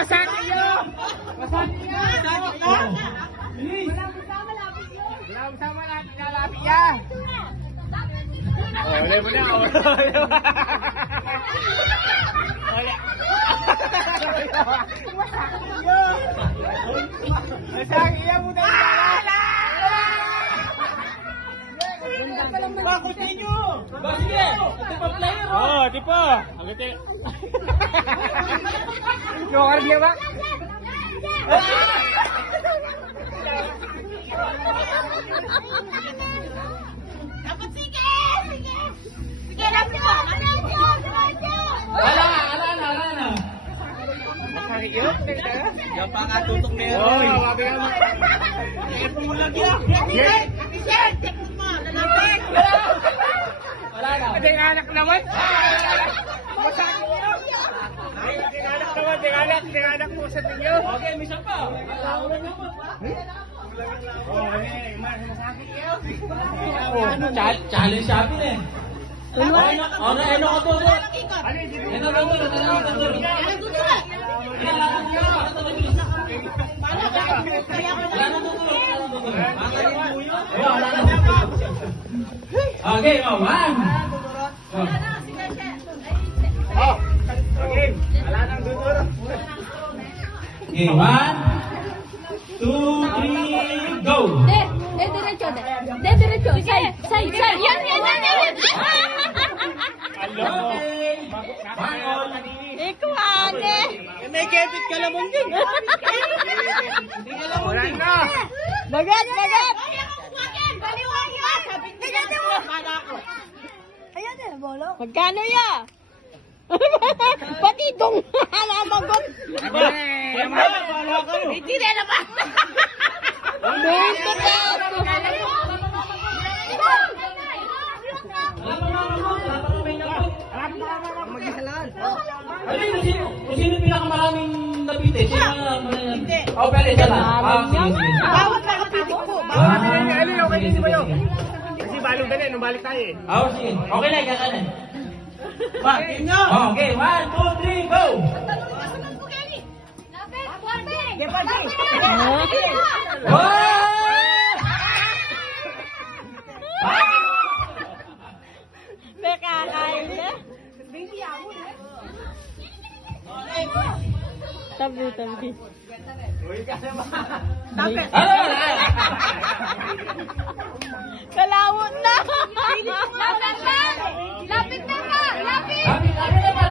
wasak iyo! Wasak iyo! Wala mo sama natin kalapit yan! Wala mo na! Wala! Wasak iyo mo tayo sana! Bakit ninyo? Sige! Ito pa player o! Oo, ito pa! Agad eh! Joker niya ba? Dapat sige! Sige! Sige, Radyo! Wala na. Masakit yun? Yan pa nga tutok na yun. Oo, mababi ka mo. Pulag yan. Yes! Check mo! Lalapit! Wala na. Hindi nga anak naman! Masakit yun! Hindi nga anak naman, hindi nga anak po sa ninyo! Okay, may isa pa. Masakit yun! Challenge sabi na eh. Ano ka to? Okay, one. Okay, wala nang duduro. Okay, 1, 2, 3, go! Diretso. Diretso. Say. Yan. Ikaw, ate. May kepit ka lamang din. Wala na! Bagat. Ayan na, bolo. Magkano ya? Pati itong halamagot. Hindi na naman. 20 pesos. Kung sino pinakamaraming napite? Hindi. Oh, pwede siya lang. Sige. Bawat nakapitik po. Ali, okay din ba yun? Kasi balong dali, nung balik tayo eh. Sige. Okay na, kakanan. Okay, 1, 2, 3, go! Nakakain na. Tabi. Kalawot na.